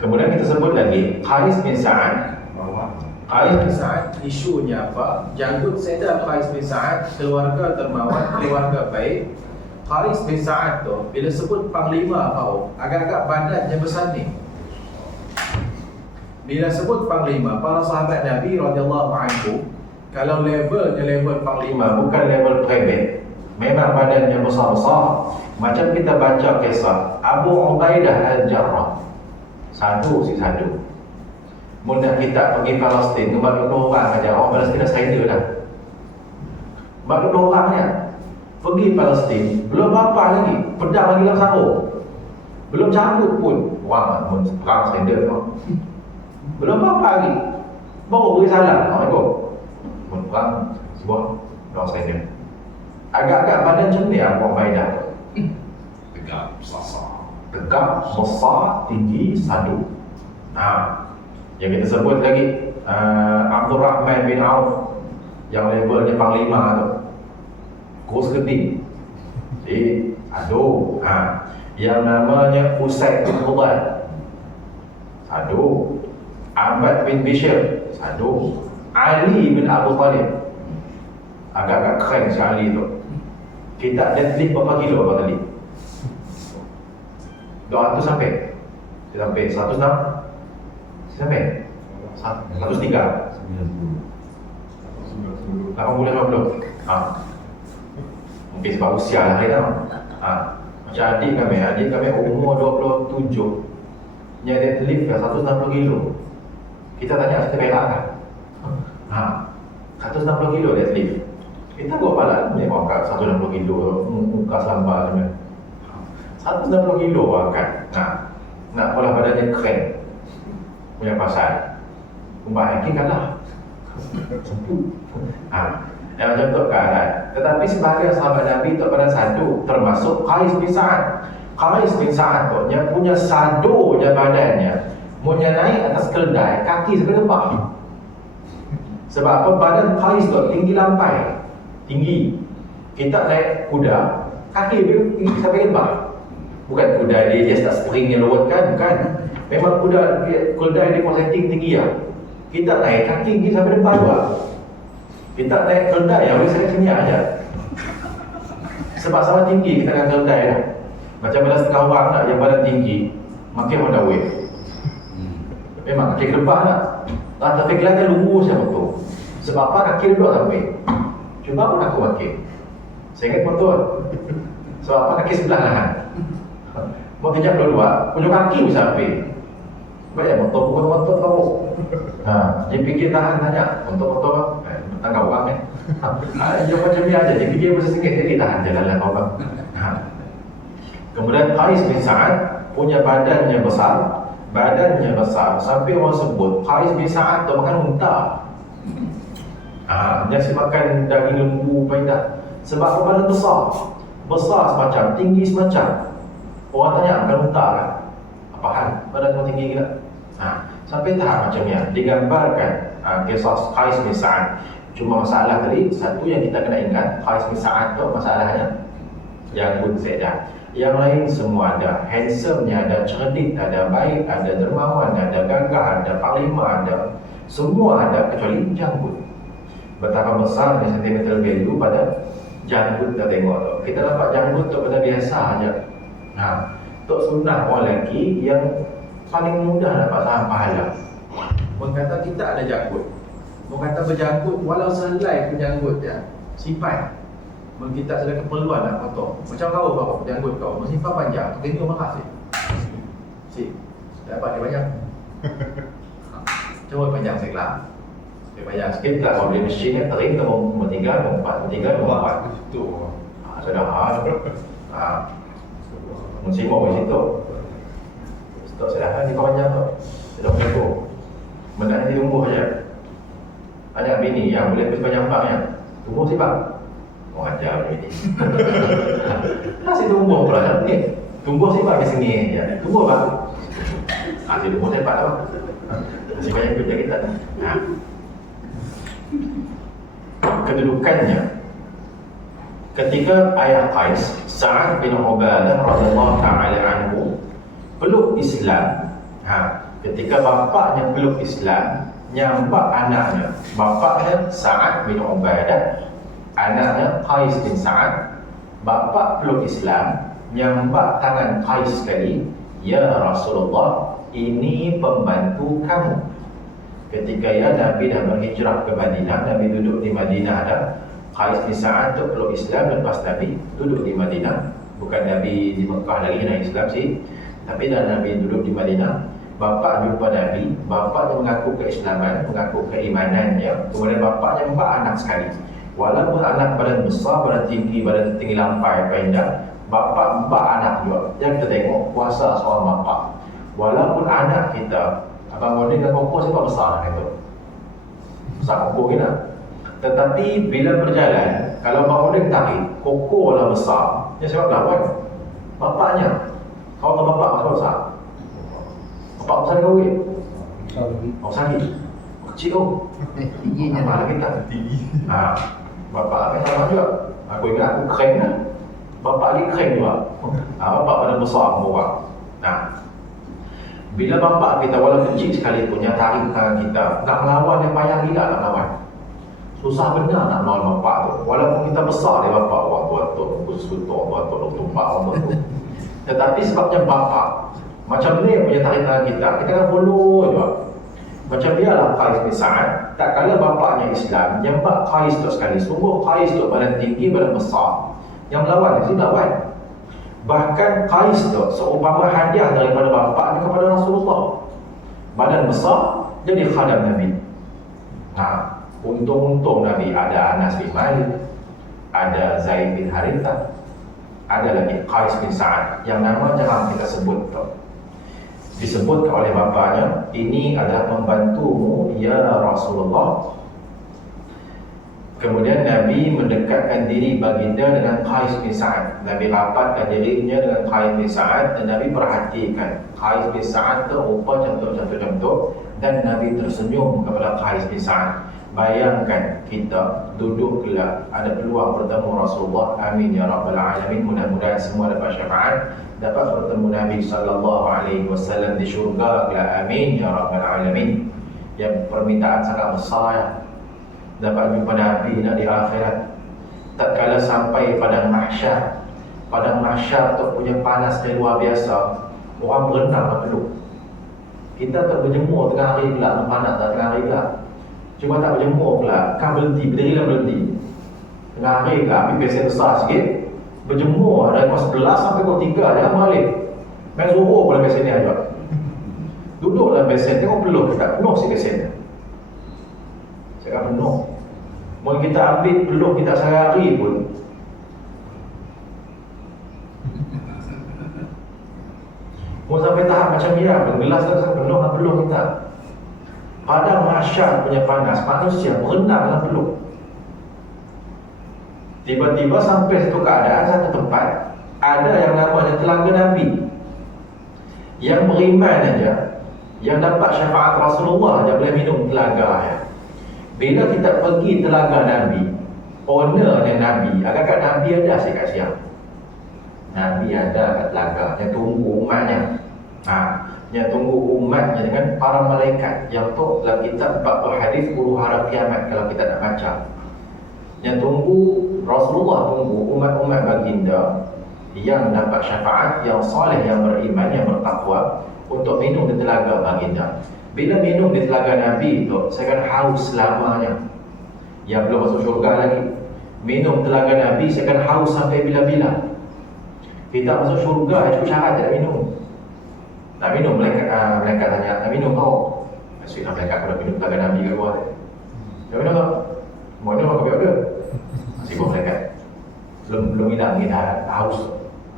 Kemudian kita sebut lagi Qais bin Sa'ad. Qais bin Sa'ad isunya apa? Janggut Sayyidina Qais bin Sa'ad, keluarga dermawan, keluarga baik. Qais bin Sa'ad tu bila sebut panglima kaum, agak-agak badannya besar ni. Bila sebut panglima, para sahabat Nabi radhiyallahu anhu, kalau levelnya level panglima, bukan level private, memang badannya besar-besar. Macam kita baca kisah Abu Ubaidah Al-Jarrah, sadu. Mula kita pergi Palestin, nombor 20 orang aja. Orang Palestin dah saya dah. Nombor 20 orang aja. Pergi Palestin, belum apa lagi, pedang lagi dalam sarung. Belum cabut pun. Wah, perang saya tu. Belum apa lagi. Baru beri salam. Assalamualaikum. Perang sebuah perang saya. Agak-agak badan macam ni Abu Ubaidah. Tegak, besar, tinggi, sadu. Yang kita sebut lagi Abdul Rahman bin Auf, yang levelnya panglima tu, kurus gede. Aduh. Yang namanya Usaid bin Hudayr, sadu. Abbad bin Bishr, sadu. Ali bin Abu Talib, agak-agak keren si Ali tu. Kita deadlift berapa kilo apa tadi? 200 sampai 106 sampai 103 80 mungkin sebab usia lah kita. Macam adik kami umur 27, nya deadlift dah 160 kilo. Kita tanya kita berak kan? 160 kilo deadlift. Kita buat balan dia angkat 160 kilo, muka sambar macam 160 kilo angkat. Nak pola badannya keren punya pasal. Membahayakan kalah. Yang macam tu keadaan. Tetapi sebahagian sahabat Nabi tu pada sadu, termasuk Qais bin Sa'ad. Qais bin Sa'ad tu punya sadunya badannya, punya naik atas keldai, kaki sampai lembah. Sebab apa? Badan Qais tu tinggi lampai. Tinggi. Kita naik kuda, kaki tinggi sampai lembah. Bukan kuda dia tak spring yang lewat kan, bukan. Memang kuda dia setting tinggi lah. Kita naik kaki tinggi sampai depan juga. Kita naik keldai yang boleh saya sini aja. Sebab sama tinggi kita dengan keldai lah. Macam ada setengah orang nak yang badan tinggi, makin pada wave. Memang kaki depan lah. Tapi kelihatan lurus yang betul. Sebab apa kaki duduk sampai. Cuba pun aku makin. Saya ingat betul. Sebab apa kaki sebelah lahan. Mau kejap dua, punya kaki bisa sampai. Banyak motor tahu. Dia fikir tahan tanya, motor tangga orang kan. Dia macam ni aja, dia fikir mesti sikit dia tahan jalan orang. Kemudian Qais bin Sa'ad punya badannya besar sampai orang sebut Qais bin Sa'ad tu makan unta. Dia makan daging lembu paidah. Sebab badan besar semacam, tinggi semacam. Orang tanya makan unta kan? Apa hal? Badan kau tinggi gila? Sampai tahap macam ni digambarkan kisah Qais bin Sa'ad. Cuma masalah tadi, satu yang kita kena ingat, Qais bin Sa'ad tu masalahnya janggut saja. Yang lain semua ada. Handsome-nya ada, cerdik, ada baik, ada dermawan, ada gagah, ada panglima, ada semua ada kecuali janggut. Betapa besar sentimental value pada janggut kita tengok tu. Kita dapat janggut tu pada biasa aja. Tok sunnah orang lelaki yang paling mudah dapat saham pahala. Mengkata kita ada janggut, mengkata berjanggut walau selai pun janggut dia simpan. Kita ada keperluan nak potong. Macam kau apa janggut kau simpan panjang, tengok marah si dapat dia banyak. Coba panjang seklah. Dia banyak sikit tak kalau beli mesin yang tering nombor 3, nombor 4, 3, nombor 4. Itu. Sudah. Musim mau di situ. Stok sedangkan di panjang tu. Sudah begitu. Benda ni tumbuh saja. Ada bini yang boleh pergi panjang bang yang tumbuh si bang. Mau ajar bini. Kasih tumbuh pula ni. Tumbuh si bang di sini ya. Tumbuh bang. Kasih tumbuh sepat bang. Masih banyak kerja kita. Kedudukannya ketika ayah Qais Sa'ad bin Ubadah radhiyallahu ta'ala anhu peluk Islam, Ketika bapaknya peluk Islam, nyampak anaknya. Bapaknya Sa'ad bin Ubadah, anaknya Qais bin Sa'ad. Bapak peluk Islam, nyampak tangan Qais sekali. Ya Rasulullah, ini pembantu kamu. Ketika Nabi dah berhijrah ke Madinah, Nabi duduk di Madinah dah. Qais bin Sa'ad tu peluk Islam, lepas Nabi duduk di Madinah. Bukan Nabi di Mekah lagi nak Islam sih, tapi dah Nabi duduk di Madinah. Bapa jumpa Nabi, bapaknya mengaku keislaman, mengaku keimanannya. Kemudian bapaknya empat anak sekali. Walaupun anak badan besar, badan tinggi lampai, pendek, bapa empat anak juga. Yang kita tengok kuasa seorang bapa. Walaupun anak kita, abang Modin dan Koko siapa besar itu? Besar Koko kita. Tetapi bila berjalan, kalau abang Modin tarik, Koko lah besar. Yang siapa lawan? Bapaknya. Kau tahu bapak siapa besar? Bapak besar kau ke? Kau sakit? Kecil kau? Tingginya apa lagi tak? Tinggi. Bapak kami sama juga. Aku ingat aku keren lah. Bapak lagi keren juga. Bapak pada besar semua. Bila bapak kita walau kecil sekalipun yang tarik tangan kita, nak melawan yang payah gila nak melawan. Susah benar nak melawan bapak tu. Walaupun kita besar dia bapak, waktu bersutur, waktu tumpak, waktu. Tetapi sebabnya bapak macam ni punya tarik tangan kita akan follow juga. Macam dia lah Qais bin Sa'ad. Tak kala bapaknya Islam, nyembah Qais tu sekali. Sungguh Qais tu badan tinggi, badan besar. Yang melawan, dia lawan. Bahkan Qais tu seumpama hadiah daripada bapaknya kepada Rasulullah. Badan besar, jadi khadam Nabi. Untung-untung Nabi ada Anas bin Malik, ada Zaid bin Harithah, ada lagi Qais bin Sa'ad yang nama jarang kita sebut tu. Disebut oleh bapaknya, ini adalah pembantumu ya Rasulullah. Kemudian Nabi mendekatkan diri baginda dengan Qais bin Sa'ad. Nabi rapatkan dirinya dengan Qais bin Sa'ad dan Nabi perhatikan Qais bin Sa'ad tu rupa cantik-cantik dan Nabi tersenyum kepada Qais bin Sa'ad. Bayangkan kita duduk kelak ada peluang bertemu Rasulullah. Amin ya rabbal alamin. Mudah-mudahan semua dapat syafaat, dapat bertemu Nabi SAW di syurga kelak. Amin ya rabbal alamin. Yang permintaan sangat besar ya. Dapat jumpa Nabi nak di akhirat. Tak kala sampai padang mahsyar. Padang mahsyar tu punya panas yang luar biasa. Orang berenang nak peluk. Kita tak berjemur tengah hari gelap, panas tak tengah hari gelap. Cuma tak berjemur pula, kan berhenti, berdiri kan berhenti. Tengah hari ke, ambil besen besar sikit, berjemur dari pukul 11 sampai pukul 3, jangan balik. Main zuhur pula besen ni aja. Duduk dalam besen, tengok peluh, kita penuh si besen ni. Cakap penuh. Mungkin kita ambil peluh kita sehari pun, mau sampai tahap macam ni lah, gelas kan penuh dengan peluh kita. Padang mahsyar punya panas, manusia berenang dalam peluk. Tiba-tiba sampai satu keadaan, satu tempat, ada yang namanya telaga Nabi. Yang beriman aja, yang dapat syafaat Rasulullah aja boleh minum telaga ya. Bila kita pergi telaga Nabi, ownernya Nabi, agak-agak Nabi ada saya kat siang. Nabi ada kat telaga, yang tunggu umatnya. Yang tunggu umatnya dengan para malaikat. Yang tu dalam kitab 40 hadis 10 harap kiamat kalau kita nak baca. Yang tunggu Rasulullah, tunggu umat-umat baginda yang dapat syafaat, yang soleh, yang beriman, yang bertakwa untuk minum di telaga baginda. Bila minum di telaga Nabi itu, saya akan haus selamanya. Yang belum masuk syurga lagi, minum telaga Nabi, saya akan haus sampai bila-bila. Kita masuk syurga, cukup syarat tak minum. Nak minum, malaikat tanya, nak minum kau? Maksudnya malaikat aku dah minum telaga Nabi kat luar. Dah minum kau? Mau minum aku biar dia? Masih buat malaikat. Belum hilang, kita haus.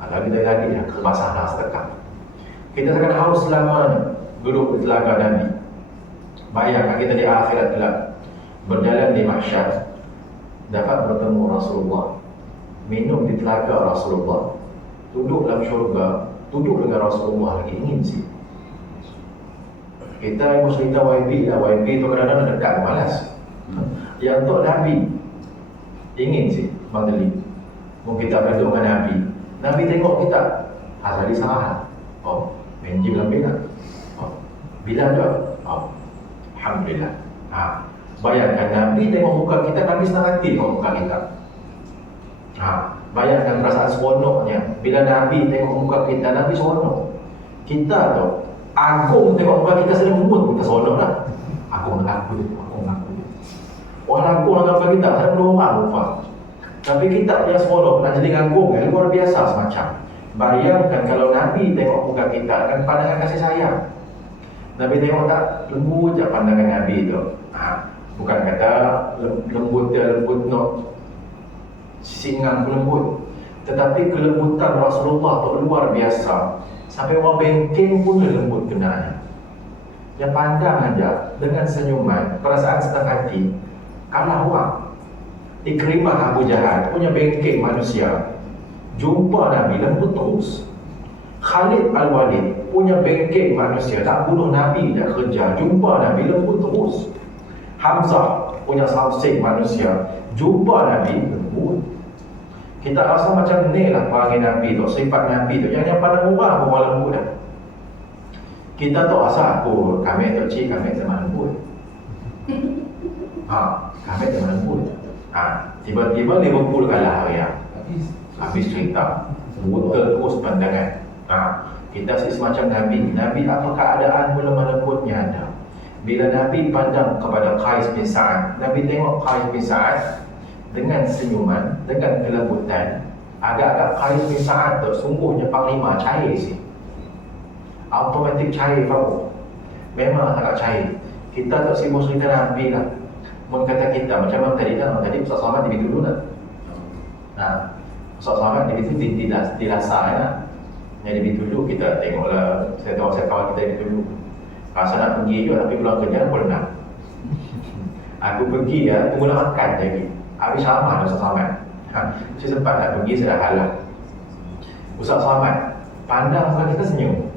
Lagi dah kebasah dah sedekah. Kita akan haus selamanya duduk di telaga Nabi. Bayangkan kita di akhirat kelak, berjalan di mahsyar, dapat bertemu Rasulullah, minum di telaga Rasulullah, duduk dalam syurga, duduk dengan Rasulullah lagi, ingin sih. Kita yang cerita YB lah, YB tu kadang-kadang dekat, malas. Yang untuk Nabi, ingin sih, Bang Teli. Mungkin kita berdoa dengan Nabi. Nabi tengok kita, tadi salah. Oh, main gym lebih lah. Bila tu, oh, Alhamdulillah. Bayangkan Nabi tengok muka kita, Nabi senang hati tengok muka kita. Bayangkan perasaan seronoknya bila Nabi tengok muka kita, Nabi seronok. Kita tu agung tengok muka kita sedang lembut, kita seronok lah. Agung aku. Orang agung dengan muka kita, saya belum orang lupa. Tapi kita punya seronok nak jadi agung yang luar biasa semacam. Bayangkan kalau Nabi tengok muka kita dengan pandangan kasih sayang. Nabi tengok tak lembut je pandangan Nabi tu. Bukan kata lembut no singang lembut, tetapi kelembutan Rasulullah tu luar biasa. Sampai orang bengking pun lembut kenanya. Dia pandang aja dengan senyuman, perasaan senang hati. Kalah orang. Ikrimah Abu Jahal punya bengking manusia, jumpa Nabi lembut terus. Khalid Al-Walid punya bengking manusia, tak bunuh Nabi dah kerja, jumpa Nabi lembut terus. Hamzah punya samsing manusia, jumpa Nabi lembut. Kita rasa macam ni lah panggil Nabi tu, sifat Nabi tu. Yang pandang orang pun lembut dah. Kita tu rasa kami tu cik, kami teman lembut. Kami teman lembut. Tiba-tiba Liverpool kalah hari habis cerita, buta terus pandangan. Kita semacam Nabi. Nabi apa keadaan lemah lembutnya ada. Bila Nabi pandang kepada Qais bin Sa'ad, Nabi tengok Qais bin Sa'ad dengan senyuman, dengan kelembutan. Agak-agak Qais bin Sa'ad tu sungguhnya panglima cair sih. Automatik cair kau. Memang agak cair. Kita tak sibuk cerita Nabi lah. Mun kata kita macam mana tadi kan, tadi Ustaz Selamat di dulu lah. Ustaz Selamat di situ dirasa ya. Yang di dulu kita tengoklah, saya tahu saya kawan kita di dulu. Rasa nak pergi juga tapi pulang kerja pun nak. Aku pergi ya, tunggu nak makan lagi. Habis sama Ustaz Selamat. Saya sempat nak pergi, saya dah halang. Ustaz Selamat pandang muka kita senyum.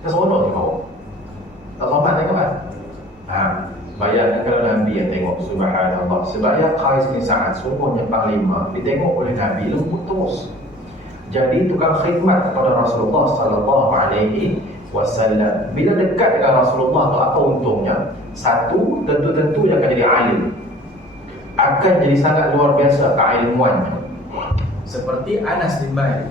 Kita seronok je kau. Ustaz Selamat tengok kan? Bayangkan kalau Nabi yang tengok, subhanallah. Sebab yang Qais bin Sa'ad sungguhnya panglima, ditengok oleh Nabi lembut terus. Jadi tukang khidmat kepada Rasulullah sallallahu alaihi wasallam. Bila dekat dengan Rasulullah tu apa untungnya? Satu, tentu-tentu dia akan jadi alim. Akan jadi sangat luar biasa keilmuannya. Seperti Anas bin Malik.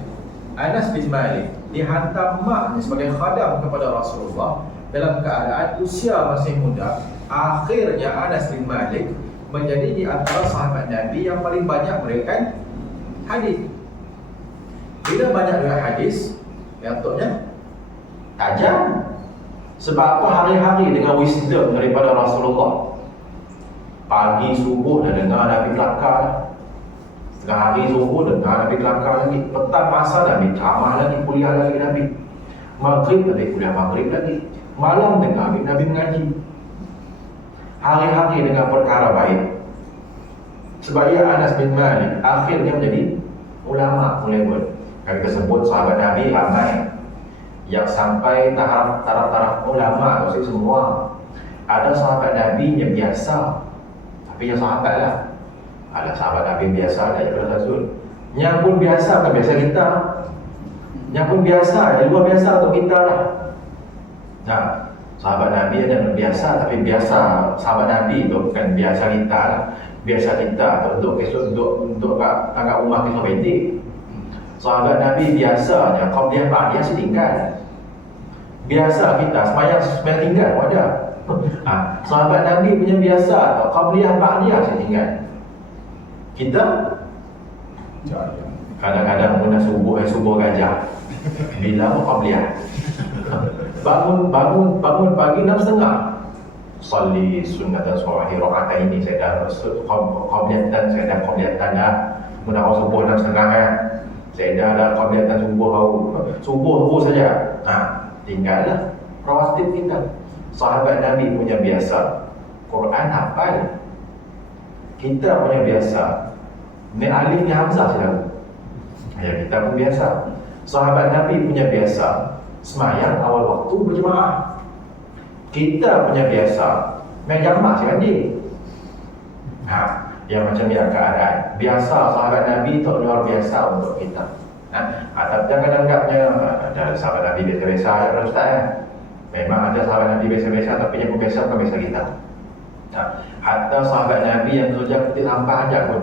Anas bin Malik dihantar maknya sebagai khadam kepada Rasulullah dalam keadaan usia masih muda. Akhirnya Anas bin Malik menjadi di antara sahabat Nabi yang paling banyak memberikan hadis. Bila banyak dengan hadis, contohnya tajam. Sebab apa? Hari-hari dengan wisdom daripada Rasulullah. Pagi subuh dah dengar Nabi kelakar, tengah hari subuh dengar Nabi kelakar lagi, petang masa Nabi ceramah lagi, kuliah lagi Nabi, maghrib Nabi kuliah maghrib lagi, malam dengar Nabi mengaji. Hari-hari dengan perkara baik. Sebab ia Anas bin Malik akhirnya menjadi ulama mulai. Kami tersebut sahabat Nabi ramai yang sampai taraf ulama, maksud semua. Ada sahabat Nabi yang biasa, tapi yang sahabat lah. Ada sahabat Nabi biasa, ada yang Rasul. Yang pun biasa, bukan biasa kita. Yang pun biasa, yang luar biasa untuk kita lah. Sahabat Nabi ada yang biasa, tapi biasa sahabat Nabi itu bukan biasa kita lah. Biasa kita untuk agak rumah kita pendek. Sahabat Nabi biasanya qabliyah ba'diyah setinggal. Biasa kita semayang tinggal pun ada. Sahabat Nabi punya biasa qabliyah ba'diyah setinggal. Kita kadang-kadang pun dah subuh gajah. Bila qabliyah. Bangun pagi 6.30. Salli sunnatan subahi rakaat ini saya dah qabliyatan, saya dah qabliyatan dah. Menawar subuh 6.30 kan. Saya dah ada qabliyatan subuh saja. Tinggallah rawatib kita. Sahabat Nabi punya biasa Quran hafal. Kita punya biasa ni alif ni hamzah saja. Ya, kita pun biasa. Sahabat Nabi punya biasa semayang awal waktu berjemaah. Kita punya biasa main jamak si mandi. Yang macam ni keadaan. Biasa sahabat Nabi itu luar biasa untuk kita. Atau jangan anggapnya ada sahabat Nabi biasa-biasa ada Ustaz kan. Memang ada sahabat Nabi biasa-biasa, tapi yang biasa bukan biasa kita. Hatta sahabat Nabi yang kerja ketik sampah aja pun.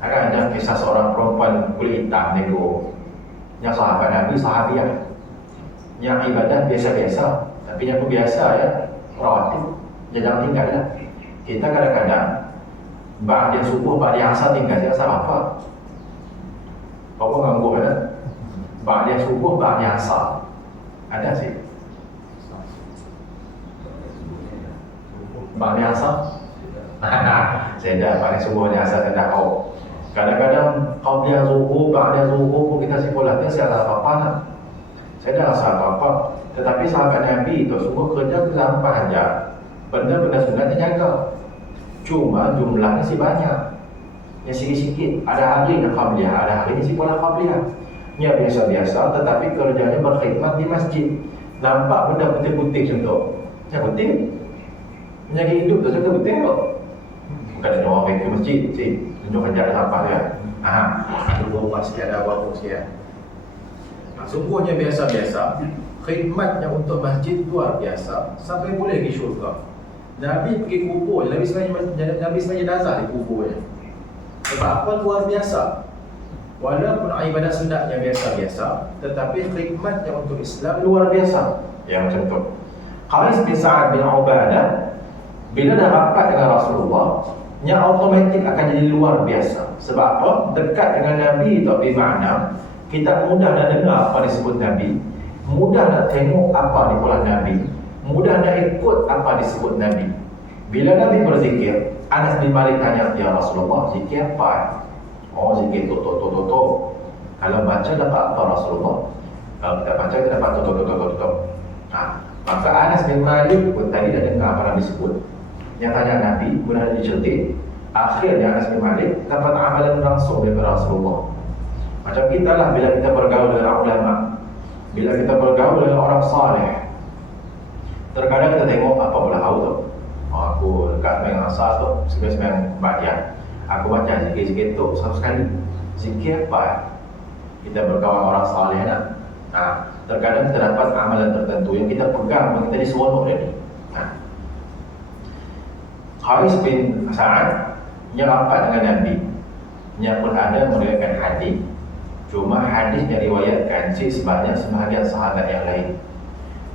Ada kisah seorang perempuan kulit hitam nego. Yang sahabat Nabi sahabiah. Yang ibadah biasa-biasa, tapi yang biasa ya relatif. Jangan tinggal lah. Kita kadang-kadang ba'da subuh, ba'da asar tinggal saya asal apa? Kau pun ganggu kan? Ba'da subuh, ba'da asar. Ada sih. Ba'da asar? Saya dah ba'da subuh, ba'da asar saya dah kau. Kadang-kadang kau dia zuhur, ba'da zuhur pun kita sekolahnya saya tak apa-apa lah. Saya dah rasa apa-apa. Tetapi sahabat Nabi itu semua kerja ke sampah saja. Benda-benda sunat dia jaga. Cuma jumlahnya sih banyak. Yang sikit-sikit. Ada hari nak qabliyah, ada hari ni sekolah qabliyah. Yang biasa-biasa tetapi kerjanya berkhidmat di masjid. Nampak benda putih-putih contoh. Yang putih. Yang hidup tu juga putih tak? Bukan ada orang pergi ke masjid sih. Tunjuk kerja sampah dia. Ada rumah sikit, ada apa-apa sikit. Sungguhnya biasa-biasa. Khidmatnya untuk masjid luar biasa sampai boleh pergi syurga. Nabi pergi kubur, Nabi sebenarnya nazar di kuburnya. Sebab apa luar biasa. Walaupun ibadah sunatnya biasa-biasa, tetapi khidmatnya untuk Islam luar biasa. Yang macam tu. Qais bin Sa'ad bin Ubadah bila dah rapat dengan Rasulullah, yang automatik akan jadi luar biasa. Sebab apa? Dekat dengan Nabi itu bermakna kita mudah nak dengar apa disebut Nabi, mudah nak tengok apa di pola Nabi, mudah nak ikut apa disebut Nabi. Bila Nabi berzikir, Anas bin Malik tanya, "Ya Rasulullah, zikir apa?" "Oh, zikir tu. Kalau baca dapat apa Rasulullah? Kalau kita baca kita dapat tu. Maka Anas bin Malik pun tadi dah dengar apa Nabi sebut. Yang tanya Nabi, mudah dicerdik. Akhirnya Anas bin Malik dapat amalan langsung daripada Rasulullah. Macam kita lah bila kita bergaul dengan ulama, bila kita bergaul dengan orang saleh, terkadang kita tengok apa pula tahu tu. Aku dekat dengan asas tu, sebenarnya badian. Aku baca zikir-zikir tu satu sekali. Zikir apa? Kita berkawan orang saleh nak. Terkadang kita dapat amalan tertentu yang kita pegang, yang kita diseronok tadi. Qais bin Sa'ad yang rapat dengan Nabi, yang pun ada meriwayatkan hadis. Cuma hadis yang riwayatkan sebanyak sebahagian sahabat yang lain.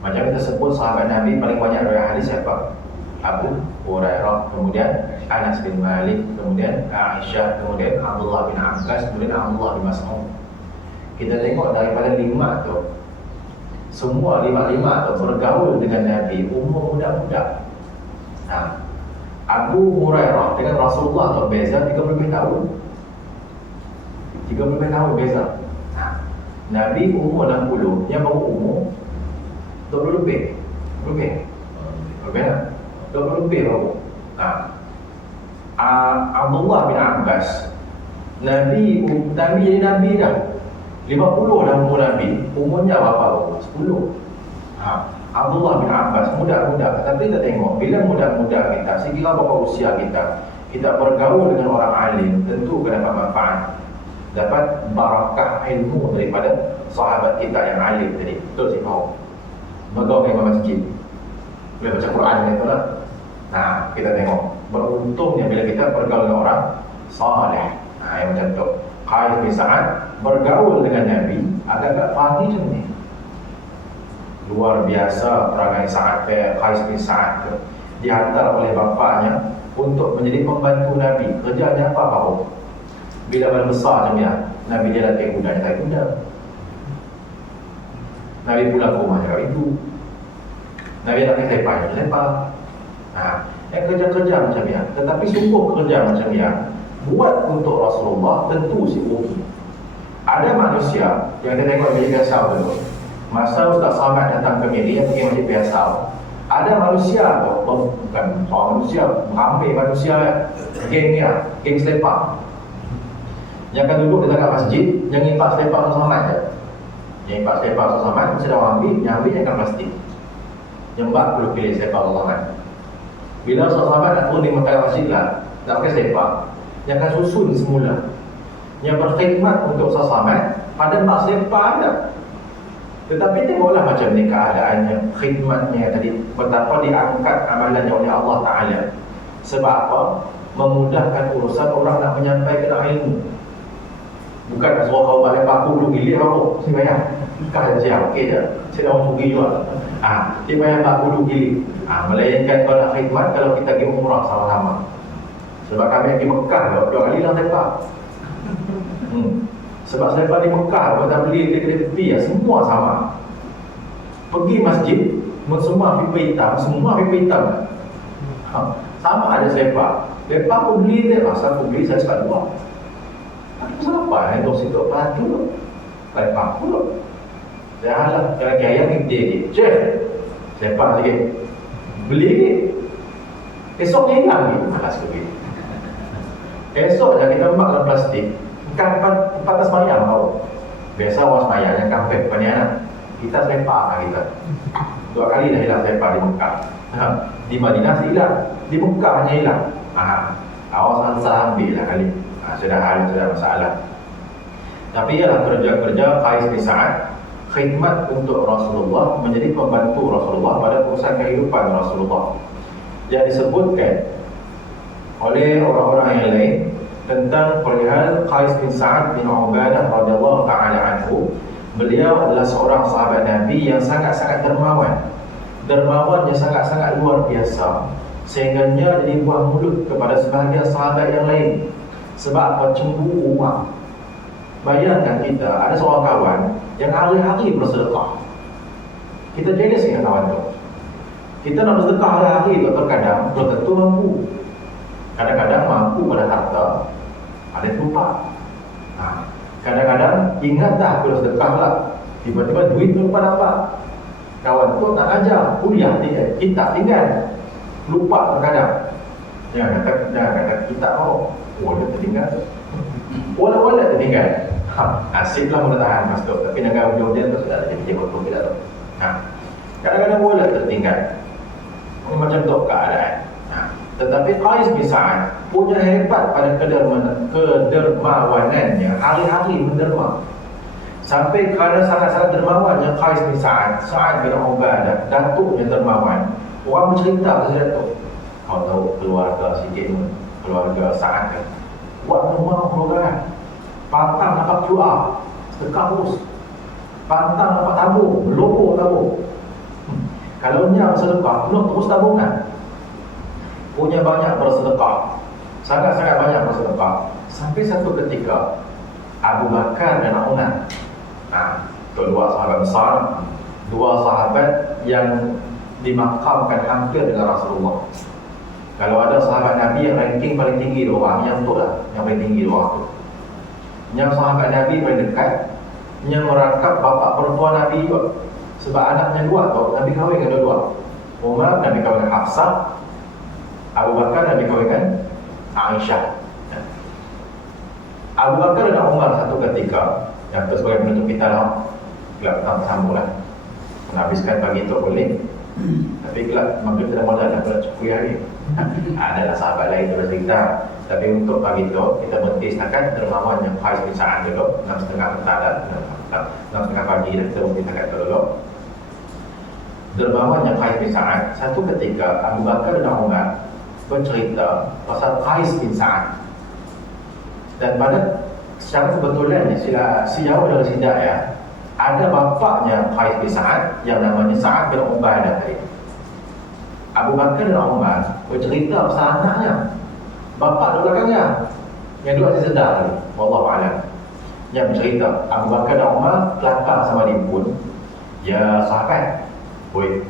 Macam kita sebut sahabat Nabi paling banyak riwayat hadis siapa? Abu Hurairah, kemudian Anas bin Malik, kemudian Aisyah, kemudian Abdullah bin Abbas, kemudian Abdullah bin Mas'ud. Kita tengok daripada lima tu, semua lima-lima tu bergaul dengan Nabi umur muda-muda. Abu Hurairah dengan Rasulullah tu beza 30 lebih tahun. 30 lebih tahun beza. Nabi umur 60, yang baru umur 20 lebih. Lebih tak? 20 lebih baru. Abdullah bin Abbas, Nabi jadi Nabi dah 50 dah umur Nabi. Umurnya berapa? 10. Abdullah bin Abbas muda-muda. Tapi kita tengok bila muda-muda kita, sekira berapa usia kita bergaul dengan orang alim, tentu kita dapat manfaat, dapat barakah ilmu daripada sahabat kita yang alim tadi. Betul sih kau bergaul dengan masjid, boleh baca Quran itu lah. Kita tengok beruntungnya bila kita bergaul dengan orang saleh. Yang macam tu. Qais bin Sa'ad bergaul dengan Nabi agak-agak pagi macam ni. Luar biasa perangai Qais bin Sa'ad tu. Dihantar oleh bapaknya untuk menjadi pembantu Nabi. Kerjanya apa kau? Bila baru besar macam ni, Nabi dia latih kuda, dia tarik kuda. Nabi pulang ke rumah cakap itu. Nabi nak lepak. Kerja-kerja macam ni. Tetapi sungguh kerja macam ni buat untuk Rasulullah tentu si rugi. Ada manusia yang kita tengok Masjid Biasa dulu. Masa Ustaz Samad datang ke Miri, yang pergi Masjid Biasa, ada manusia tu, bukan seorang manusia, hampir manusia geng ni geng selepak, yang akan duduk di dekat masjid, yang impak selepak Ustaz Samad je. Yang impak selepak Ustaz Samad, mesti ada orang ambil, yang ambil yang akan plastik. Yang bak perlu pilih selepak Ustaz Samad. Bila Ustaz Samad nak turun di makanan masjid lah, nak pakai selepak, yang akan susun semula, yang berkhidmat untuk Ustaz Samad, pada mak selipar ada. Tetapi tengoklah macam ni keadaannya, khidmatnya tadi, betapa diangkat amalannya oleh Allah Ta'ala. Sebab apa? Memudahkan urusan orang nak menyampaikan ilmu. Bukan suruh kau balik aku dulu gilir baru saya bayar. Bukan saya okey je, saya dah orang juga. Dia bayar aku dulu gilir. Melainkan kalau nak khidmat, kalau kita pergi umrah sama-sama. Sebab kami pergi Mekah, 2 kali lah lepas. Sebab selepas di Mekah, kita beli kedai tepi ya, semua sama. Pergi masjid, semua pipa hitam, semua pipa hitam. Sama ada selepas. Lepas aku beli dia, asal aku beli saya sekat dua. Pasal apa? Yang dong situ apa tu? Lepas aku tu. Saya halang, kaya-kaya ni dia. Cik, selepas lagi. Beli ni. Esoknya hilang ni. Malas ke beli. Esok dah kita mak dalam plastik. Kan patas semayang tau. Biasa orang semayang yang kampek panianan. Kita selepas kita. 2 kali dah hilang selepas di Mekah. Di Madinah hilang, di Mekah hanya hilang. Awas salah ambil lah kali. Sudah ada masalah. Tapi ialah kerja-kerja Qais bin Sa'ad, khidmat untuk Rasulullah, menjadi pembantu Rasulullah pada urusan kehidupan Rasulullah. Yang disebutkan oleh orang-orang yang lain tentang perihal Qais bin Sa'ad bin Ubadah radhiyallahu ta'ala anhu. Beliau adalah seorang sahabat Nabi yang sangat-sangat dermawan. Dermawannya sangat-sangat luar biasa, sehingganya jadi buah mulut kepada sebahagian sahabat yang lain. Sebab cemburu uang. Bayangkan kita ada seorang kawan yang hari-hari bersedekah. Kita jealous dengan kawan tu. Kita nak bersedekah hari-hari tu, terkadang belum tentu mampu. Kadang-kadang mampu pada harta, ada yang lupa. Kadang-kadang ingat dah aku dah sedekah lah, tiba-tiba duit tu lupa nampak. Kawan tu nak ajar kuliah dia, kita tinggal, lupa terkadang. Jangan kata kita dia tertinggal. Wala-wala tertinggal. Asyiklah mudah tahan mas tu. Tapi negara ujung dia tu sudah ada jadi betul kita tu. Kadang-kadang wala tertinggal. Ini macam tu keadaan. Tetapi Qais bin Sa'ad punya hebat pada kedermawanannya, hari-hari menderma. Sampai kerana sangat-sangat dermawannya Qais bin Sa'ad bin Ubadah, datuknya dermawan. Orang bercerita ke Datuk. Kau tahu keluarga sikit pun, keluarga Sa'ad kan. Buat rumah keluarga, pantang dapat QR, sedekah terus. Pantang dapat tabung, melopor tabung. Kalau nya bersedekah, penuh terus tabungan. Punya banyak bersedekah, sangat-sangat banyak bersedekah. Sampai satu ketika Abu Bakar dan Umar, dua sahabat besar, dua sahabat yang dimakamkan hampir dengan Rasulullah. Kalau ada sahabat Nabi yang ranking paling tinggi dua orang, yang betul lah, yang paling tinggi dua orang tu. Yang sahabat Nabi paling dekat, yang merangkap bapa perempuan Nabi juga. Sebab anaknya dua tu, Nabi kahwin dengan dua-dua. Umar Nabi kahwin dengan Hafsah, Abu Bakar Nabi kahwin dengan Aisyah. Abu Bakar dan Umar satu ketika, yang itu sebagai penutup kita lah, gelap petang bersambung lah, menghabiskan pagi itu boleh. Tapi gelap maghrib tidak modal nak pula cukup hari. Adalah sahabat lain tu cerita. Tapi untuk pagi itu kita berhenti setakat dermawan yang Qais bin Sa'ad dulu 6.30 petang dah, 6.30 pagi dah kita berhenti setakat itu dulu. Dermawan yang Qais bin Sa'ad, satu ketika Abu Bakar dan Umar bercerita pasal Qais bin Sa'ad. Dan pada secara kebetulannya sejauh dari sidang ya, ada bapaknya Qais bin Sa'ad yang namanya Sa'ad bin Ubadah tadi. Abu Bakar dan Umar bercerita pasal anaknya, bapak di belakangnya, yang dua si sedar tadi, wallahu a'lam. Yang bercerita Abu Bakar dan Umar kelakar sama dia pun, ya sahabat, woi,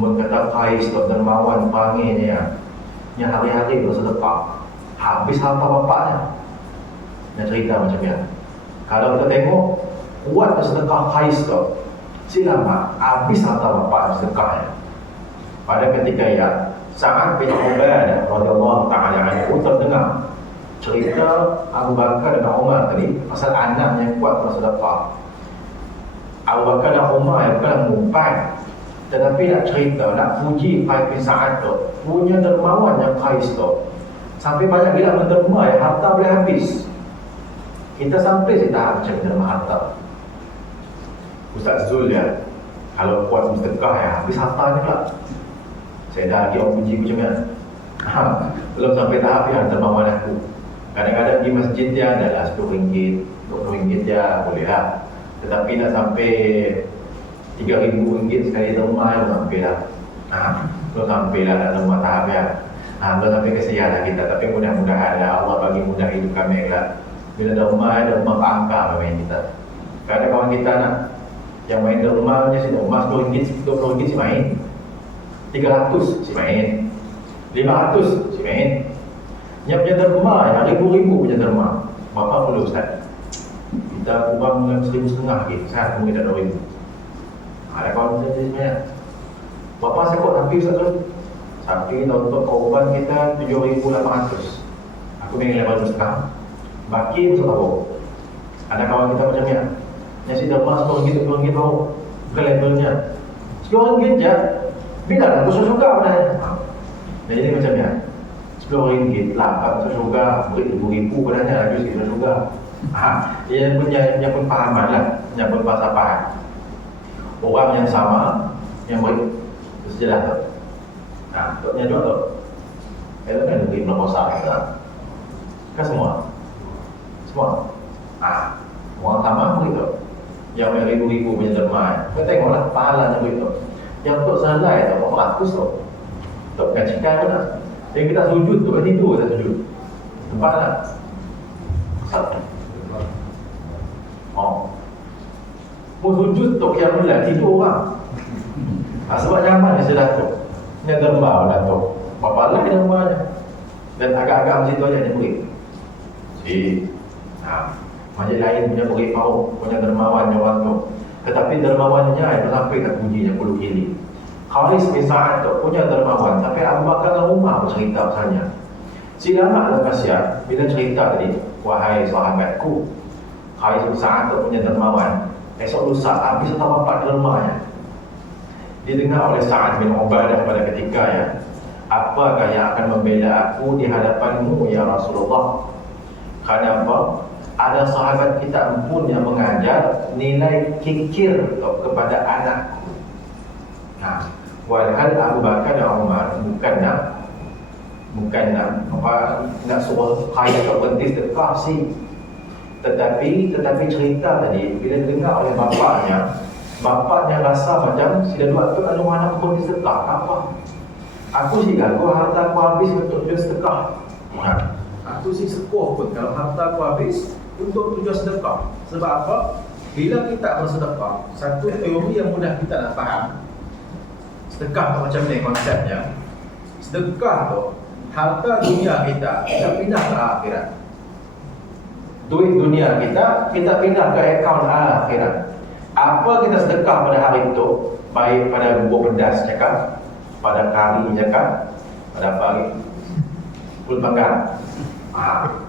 mun kata Qais tu dermawan panggilnya, yang hari-hari bersedekah, habis harta bapaknya. Yang cerita macam ni. Kalau kita tengok kuat bersedekah Qais tu, silama habis harta bapak bersedekahnya. Pada ketika ya Sa'ad bin Ubadah radhiyallahu ta'ala anhu terdengar cerita Abu Bakar dan Umar tadi pasal anak yang kuat bersedekah. Abu Bakar dan Umar yang bukan mengumpan, tetapi nak cerita, nak puji Qais bin Sa'ad tu, punya dermawan yang Qais tu, sampai banyak bila menderma ya, harta boleh habis. Kita sampai di tahap macam dalam harta. Ustaz Zul ya, kalau kuat sedekah ya, habis hartanya pula. Saya dah lagi orang puji macam mana? Belum sampai tahap yang dermawan aku. Kadang-kadang di masjid dia adalah RM10, RM20 dia boleh lah. Tetapi nak sampai RM3,000 sekali derma belum sampai lah. Belum sampai lah dalam derma tahap ya. Belum sampai kesian lah kita. Tapi mudah-mudahan lah Allah bagi mudah hidup kami lah. Bila derma angka main kita. Kadang kawan kita nak yang main derma punya si derma RM10, RM20 si main. 300 si main. 500 si main. Yang punya derma yang ribu-ribu punya derma. Berapa perlu Ustaz? Kita kurang dalam 1,500 lagi. Saya mungkin tak 2,000. Ada kawan saya sebenarnya. Berapa sekot sapi Ustaz tu? Sapi untuk korban kita 7,800. Aku ingin 800 baki untuk tahu. Ada kawan kita macam ni. Yang si derma RM10 tahu. Bukan levelnya. RM10 je. Bila aku suka pada. Jadi macam ni. RM10 lapar suka, beri RM1,000 padanya lagi sikit suka. Yang pun pahaman lah, yang pun bahasa paham. Orang yang sama, yang beri sejelas tu. Tuknya juga tu. Itu kan beri berapa kita. Kan semua. Orang sama beri tu. Yang ribu-ribu punya derma. Kau tengoklah pahalanya beri tu. Yang tu selesai tu, berapa ratus tu. Tok bukan cakap pun lah. Yang kita sujud tu, kan tidur kita sujud. Nampak tak? Satu. Mau sujud tu yang mula tidur orang. Sebab nyaman dia sudah tu. Yang derma dah tu. Berapa lah dermanya. Dan agak-agak macam tu aja dia beri. Macam lain punya beri pauk, punya dermawan orang tu. Tetapi dermawannya itu sampai kat pujinya 10 kili. Khalis bin Sa'ad tu punya dermawan sampai Abu Bakar dan Umar bercerita pasalnya. Silama al-Qasyar bila cerita tadi, wahai sahabatku, Khalis bin Sa'ad tu punya dermawan, esok lusa habis atau 4 dermanya. Didengar oleh Sa'ad bin Ubadah pada ketika ya, apakah yang akan membela aku di hadapanmu ya Rasulullah? Kenapa? Ada sahabat kita pun yang mengajar nilai kikir kepada anakku. Walhal Abu Bakar dan Umar bukan nak suruh kaya atau berhenti sedekah sih. Tetapi cerita tadi bila dengar oleh bapaknya rasa macam sila dua tu kalau anak berhenti sedekah apa? Aku sih aku harta aku habis untuk tujuan sedekah. Aku sih sekuah pun kalau harta aku habis untuk tujuan sedekah. Sebab apa? Bila kita bersedekah, satu teori yang mudah kita nak faham. Sedekah tu macam ni konsepnya. Sedekah tu harta dunia kita pindah ke akhirat. Duit dunia kita pindah ke akaun akhirat. Apa kita sedekah pada hari itu, baik pada bubur pedas cakap, pada kari cakap, pada pagi pul panggang,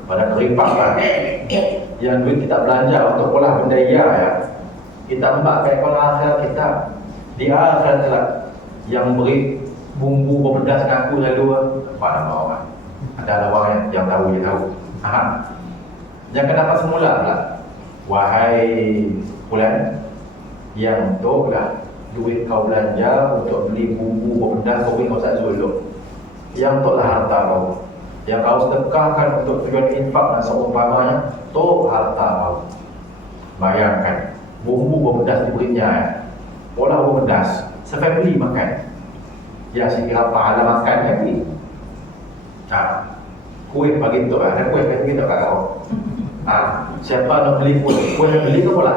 pada keripap kan. Yang duit kita belanja untuk olah benda ya, kita embak ke akaun akhirat kita. Di akhirat kelak yang beri bumbu berpedas ngaku lalu apa nama orang? Ada orang yang tahu dia tahu. Yang kenapa semula pula, wahai fulan, yang tu lah duit kau belanja untuk beli bumbu berpedas kau beri kau tak zuluk. Yang tu lah harta kau. Yang kau sedekahkan untuk tujuan infak dan seumpamanya, tu harta kau. Bayangkan bumbu berpedas diberinya, olah berpedas. Sefamily makan. Ya sekira pahala makan lagi. Kuih bagi tu ada kuih bagi tu kat kau. Siapa nak beli kuih? Kuih nak beli ke pula?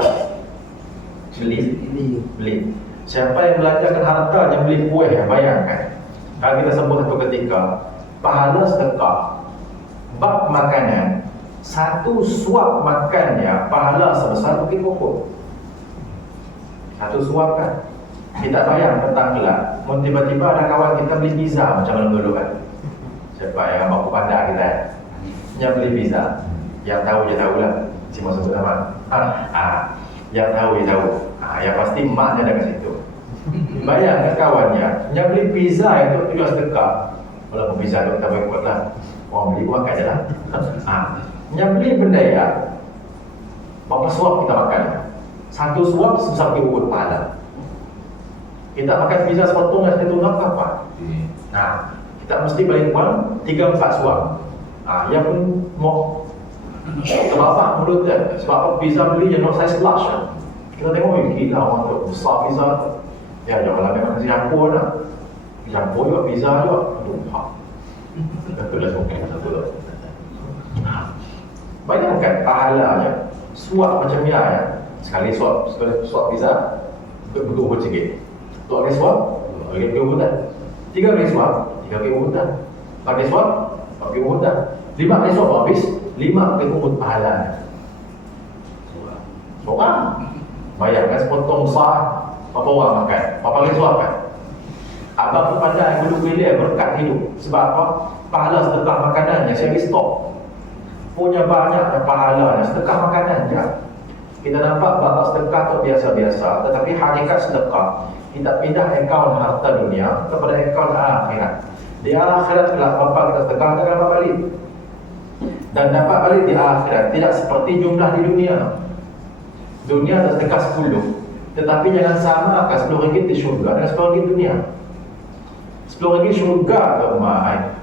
Beli. Siapa yang belanjakan harta yang beli kuih, bayangkan. Kalau kita sebut satu ketika, pahala sedekah, bab makanan, satu suap makannya pahala sebesar bukit pokok. Satu suap kan. Kita bayang tentang gelap, tiba-tiba ada kawan kita beli pizza macam mana dulu kan. Siapa yang baku pandai kita yang beli pizza. Yang tahu je tahulah. Cuma sebut nama. Yang tahu je tahu. Yang pasti maknya ada kat situ. Bayangkan kawannya yang beli pizza itu tujuan sedekah. Walaupun pizza itu kita boleh buat lah. Orang beli makan je lah. Yang beli benda ya, Berapa suap kita makan? Satu suap susah pergi urut pahala. Kita makan pizza sepotong dan satu nak apa? Nah, kita mesti paling kurang 3-4 suap. Yang pun mau terbapak mulut dia. Sebab apa pizza beli je not size large. Kita tengok gila orang tu besar pizza tu. Ya, jangan memang kasi campur lah. Campur juga pizza juga. Aduh, aku dah suka satu tu. Bayangkan pahalanya. Suap macam ni ya. Sekali suap pizza betul sikit. Dua kali suap, lagi urutan. 3 kali suap, 3 kali urutan. 4 kali suap, 4 kali urutan. 5 kali suap habis, 5 kali urut pahalanya. Seorang. Bayangkan sepotong besar, berapa orang makan? Berapa kali suap kan? Abang pun pandai dulu pilih berkat hidup. Sebab apa? Pahala sedekah makanan yang saya stok. Punya banyak pahala sedekah makanan je. Kita nampak bahawa sedekah tu biasa-biasa, tetapi hakikat sedekah kita pindah akaun harta dunia kepada akaun akhirat. Di akhirat kelak apa kita sedekah kita dapat balik. Dan dapat balik di akhirat tidak seperti jumlah di dunia. Dunia ada sedekah 10, tetapi jangan samakan 10 ringgit di syurga dengan 10 ringgit dunia. 10 ringgit syurga tu mahal.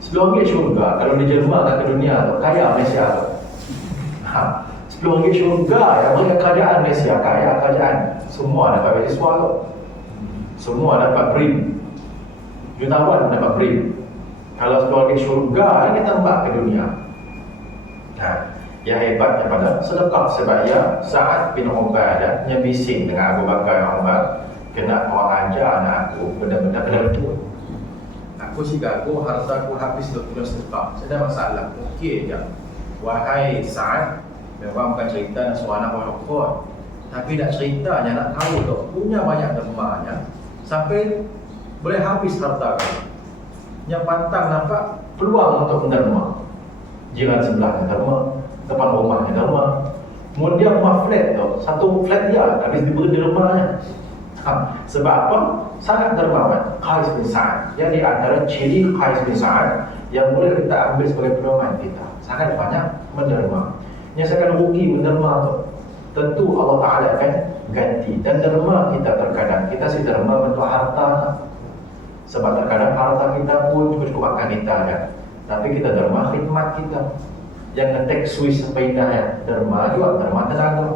10 ringgit syurga kalau dijelmakan ke dunia tu kaya Malaysia tu. 10 ringgit syurga yang beri kerajaan Malaysia, kaya kerajaan. Semua dapat beasiswa tu. Semua dapat BRIM. Jutawan dapat BRIM. Kalau 10 ringgit syurga ini tambah ke dunia. Yang hebatnya pada sedekah. Sebab ya Sa'ad bin Ubadah yang bising dengan Abu Bakar dan Umar, kena orang ajar anak aku benda-benda kena betul. Aku si gagu, harta aku habis untuk guna sedekah. Saya ada masalah. Okey je. Wahai Sa'ad, memang bukan cerita nak suruh anak orang kuat, tapi nak ceritanya nak tahu tu punya banyak dermanya sampai boleh habis harta kamu. Yang pantang nampak peluang untuk menderma. Jiran sebelah yang derma, depan rumah yang derma. Kemudian rumah flat tu, satu flat dia habis diberi dermanya. Sebab apa? Sangat dermawan Qais bin Sa'ad. Jadi antara ciri Qais bin Sa'ad yang boleh kita ambil sebagai pedoman kita, sangat banyak menderma. Yang saya akan rugi menderma tu, tentu Allah Ta'ala akan ganti. Dan derma kita terkadang kita si derma bentuk harta. Sebab terkadang harta kita pun cukup makan kita kan. Tapi kita derma khidmat kita. Yang ngetek Swiss sampai indah ya, derma juga, derma tenaga.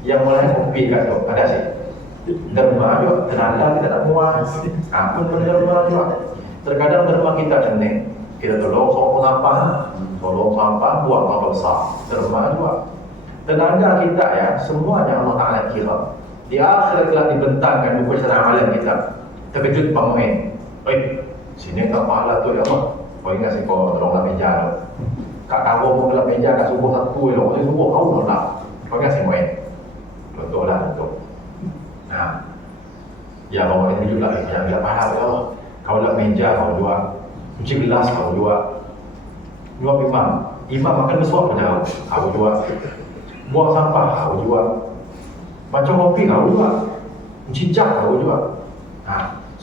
Yang mulai kopi kat tu, ada sih derma juga, tenaga kita tak muat. Pun derma juga. Terkadang derma kita penting. Kita tolong sampah, buang sampah besar. Derma juga. Tenaga kita ya, semuanya Allah Ta'ala kira. Di akhirat telah dibentangkan buku cara amalan kita. Terkejut pemain. Sini tak pahala tu ya Allah. Kau ingat sih kau tolonglah meja tu. Kak kau pun gelap meja kat subuh satu ya Allah. Subuh kau pun tak. Kau ingat sih main. Betul lah, betul. Ya kau main juga lah. Yang gelap pahala ya Allah. Kau gelap meja kau jual. Cuci gelas kau jual. Jual imam makan bersuap pada kau jual. Buang sampah kau jual. Baca kopi kau jual. Cicak kau jual.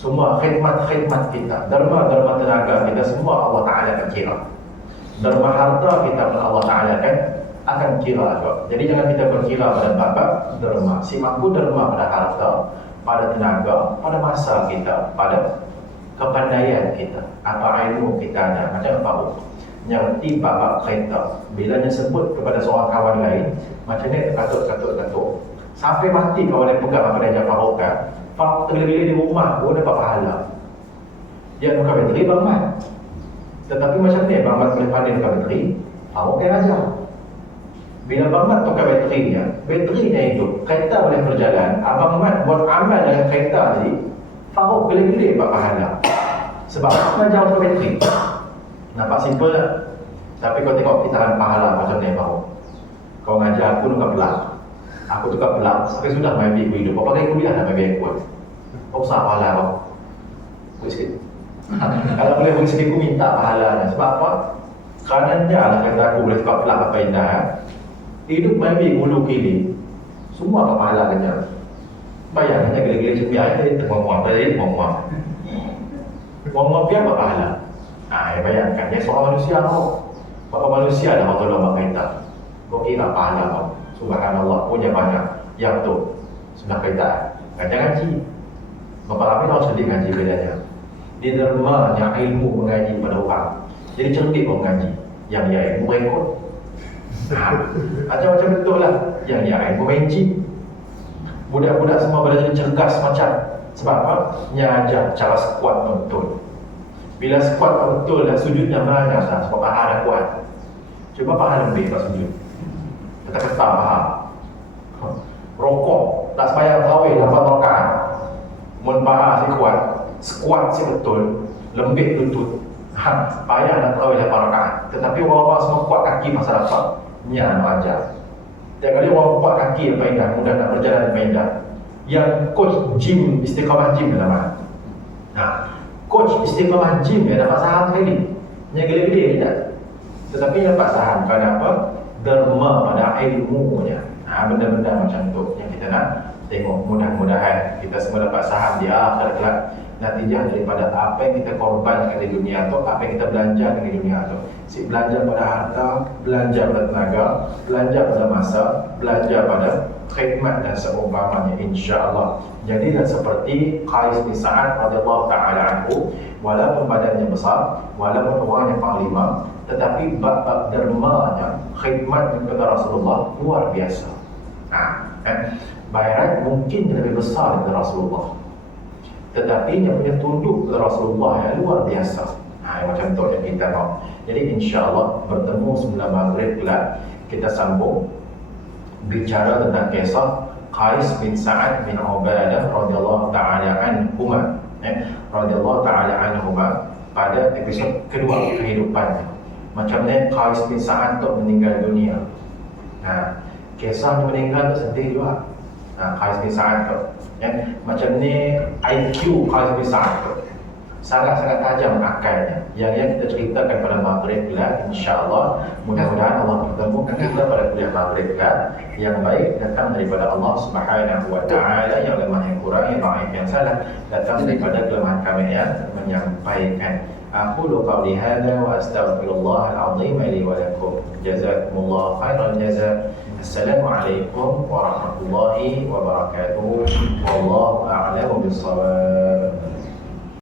Semua khidmat kita, derma tenaga kita, semua Allah Ta'ala akan kira. Derma harta kita pun Allah Ta'ala akan kira juga. Jadi jangan kita berkira pada bab derma. Si mampu derma pada harta, pada tenaga, pada masa kita, pada kepandaian kita, apa ilmu kita ada, macam apa yang tiba bab kereta. Bila dia sebut kepada seorang kawan lain, macam ni katut. Sampai mati kawan dia pegang apa dia jawapan. Pak tergila-gila di rumah pun dapat pahala. Dia bukan bateri Bang Mat. Tetapi macam ni Bang Mat boleh pandai tukar bateri, awak kan aja. Bila Bang Mat tukar baterinya hidup, kereta boleh berjalan. Abang Mat buat amal dengan kereta tadi, Faruk gila-gila dapat pahala. Sebab aku ajar tukar bateri. Nampak simple tak? Tapi kau tengok kitaran pahala macam ni Faruk. Kau ngajar aku tukar pelang. Aku tukar pelang, sampai sudah main bilik hidup. Berapa kali kuliah dah main bilik kuat. Kau usah pahala kau. Beri sikit. Kalau boleh beri sikit, aku minta pahalanya. Sebab apa? Kerana lah kata aku boleh tukar pelang apa indah. Hidup main bilik bulu kili. Semua apa pahala kenyal. Bayangkan gila-gila cepiak dia tengok-tengok. Tengok-tengok biar apa pahala. Bayangkan, dia seorang manusia kau. Berapa manusia dah kau tolong makan kita. Kau kira pahala kau. Subhanallah, punya banyak yang tu sudah kita ngaji ngaji. Bapak kami tahu sedih ngaji bedanya. Di dermanya ilmu mengaji pada orang. Jadi cerdik orang mengaji. Yang ya ilmu rekod. Macam-macam betul lah. Yang ya ilmu main gym. Budak-budak semua belajar cergas macam. Sebab apa? Nya ajar cara squat betul. Bila squat betul dan sujudnya mana sah. Sebab paha dah kuat. Cuba paha lebih tak sujud. Kata-kata paha. Rokok tak sepayah tarawih 8 rakaat. Mun paha si kuat, squat si betul, lembik lutut. Payah nak tarawih 8 rakaat. Tetapi orang-orang semua kuat kaki masa dapat. Nya nak ajar. Tiap kali orang kuat kaki apa indah, mudah nak berjalan apa indah. Yang coach gym, istiqamah gym dalam mana? Coach istiqamah gym dia dapat saham sekali. Yang gede-gede tidak. Tetapi yang dapat saham kerana apa? Derma pada ilmunya. Benda-benda macam tu yang kita nak tengok. Mudah-mudahan kita semua dapat saham di akhirat kelak. Natijah daripada apa yang kita korbankan di dunia tu, apa yang kita belanjakan di dunia tu. Si belanja pada harta, belanja pada tenaga, belanja pada masa, belanja pada khidmat dan seumpamanya, insya-Allah. Jadi dan seperti Qais bin Sa'ad radhiyallahu taala anhu, walaupun badannya besar, walaupun orangnya panglima, tetapi bab dermanya, khidmat kepada Rasulullah luar biasa. Bayaran mungkin lebih besar daripada Rasulullah, tetapi yang punya tunduk kepada Rasulullah yang luar biasa. Macam tu yang kita mahu. Jadi insya-Allah bertemu sebelum maghrib kelak kita sambung bicara tentang kisah Qais bin Sa'ad bin Ubadah radhiyallahu taala anhuma, radhiyallahu taala anhuma, pada episod kedua kehidupannya. Macam mana Qais bin Sa'ad tu meninggal dunia. Kisah meninggal tu sedih juga. Qais bin Sa'ad tu, macam ni IQ Qais bin Sa'ad tu sangat-sangat tajam akalnya. Yang kita ceritakan pada maghrib kelak, insya-Allah. Mudah-mudahan Allah pertemukan kita pada kuliah maghrib kelak yang baik datang daripada Allah Subhanahu wa taala, yang lemah yang kurang, yang baik yang salah datang daripada kelemahan kami yang menyampaikan. Aqulu qawli hadza wa astaghfirullah al-azim li wa lakum. Jazakumullah khairan jazaa. Assalamualaikum warahmatullahi wabarakatuh. Wallahu a'lamu bis-shawab.